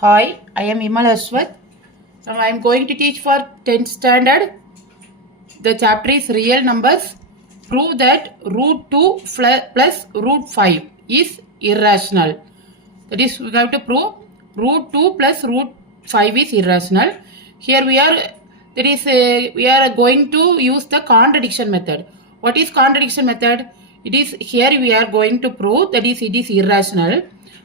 Hi, I am Imal Ashwath. Now I am going to teach for 10th standard. The chapter is real numbers. Prove that root 2 plus root 5 is irrational. That is, we have to prove root 2 plus root 5 is irrational. Here we are going to use the contradiction method. What is contradiction method? It is here we are going to prove that is it is irrational.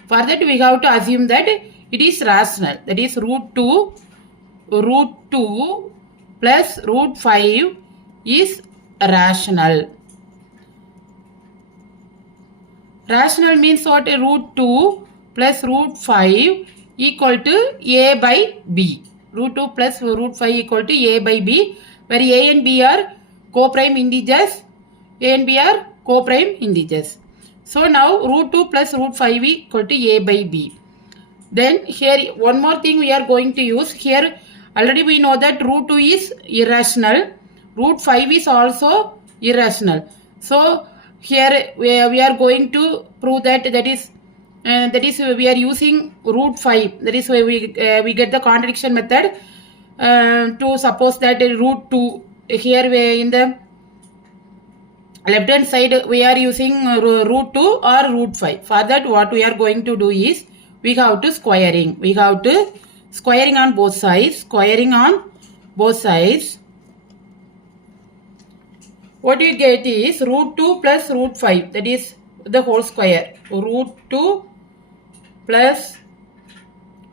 For that we have to assume that it is rational. That is root 2 plus root 5 is rational. Rational means what? Root 2 plus root 5 equal to a by b. Root 2 plus root 5 equal to a by b, where a and b are co-prime integers. A and b are co-prime integers. So now root 2 plus root 5 equal to a by b. Then here one more thing we are going to use. Here already we know that root 2 is irrational. Root 5 is also irrational. So here we are going to prove that is we are using root 5. That is why we get the contradiction method to suppose that root 2. Here in the left hand side we are using root 2 or root 5. For that what we are going to do is we have to squaring. We have to squaring on both sides. Squaring on both sides. What you get is root 2 plus root 5. That is the whole square. Root 2 plus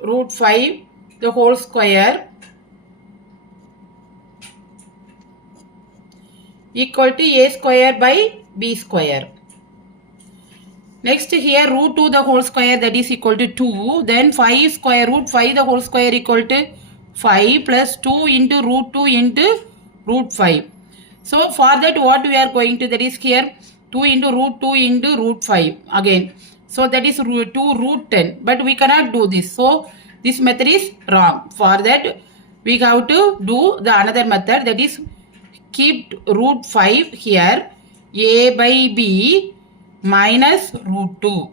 root 5 the whole square equal to a square by b square. Next here root 2 the whole square, that is equal to 2. Then 5 square root 5 the whole square equal to 5 plus 2 into root 2 into root 5. So for that what we are going to, that is here 2 into root 5 again. So that is 2 root 10. But we cannot do this. So this method is wrong. For that we have to do the another method, that is keep root 5 here, a by b minus root 2.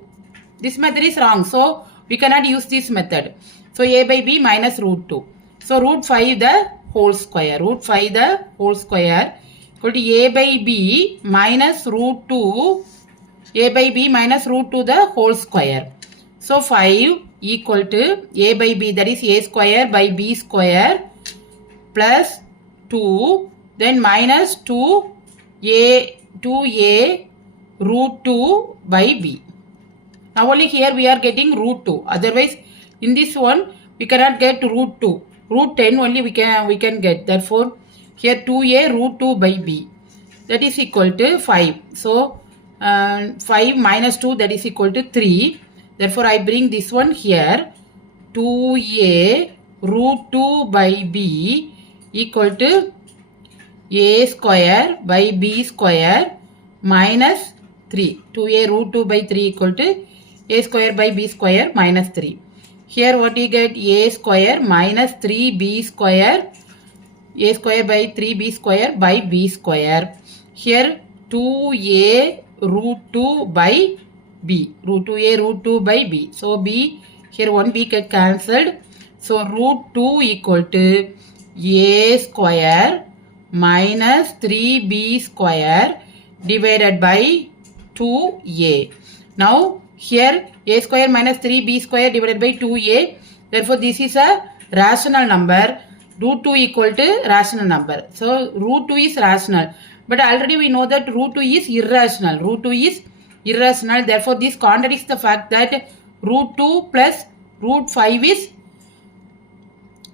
This method is wrong. So we cannot use this method. So a by b minus root 2. So root 5 the whole square. Root 5 the whole square equal to a by b minus root 2. A by b minus root 2 the whole square. So 5 equal to a by b, that is a square by b square plus 2. Then minus 2a root 2 by b. Now only here we are getting root 2. Otherwise in this one we cannot get root 2. Root 10 only we can get. Therefore here 2a root 2 by b, that is equal to 5. So 5 minus 2, that is equal to 3. Therefore I bring this one here. 2a root 2 by b equal to a square by b square minus 3. 2a root 2 by 3 equal to a square by b square minus 3. Here what you get? A square minus 3b square. A square by 3b square by b square. Here 2a root 2 by b. Root 2a root 2 by b. So b, here one b get cancelled. So root 2 equal to a square minus 3b square divided by 2a. Now here a square minus 3b square divided by 2a. Therefore this is a rational number. Root 2 equal to rational number. So root 2 is rational. But already we know that root 2 is irrational. Root 2 is irrational. Therefore this contradicts the fact that root 2 plus root 5 is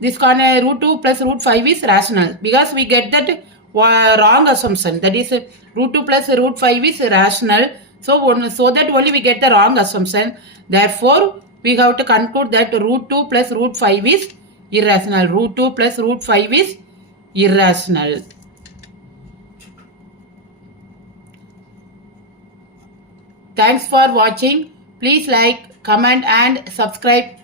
root 2 plus root 5 is rational, because we get that wrong assumption, that is root 2 plus root 5 is rational. So that only we get the wrong assumption. Therefore we have to conclude that root 2 plus root 5 is irrational. Root 2 plus root 5 is irrational. Thanks for watching. Please like, comment and subscribe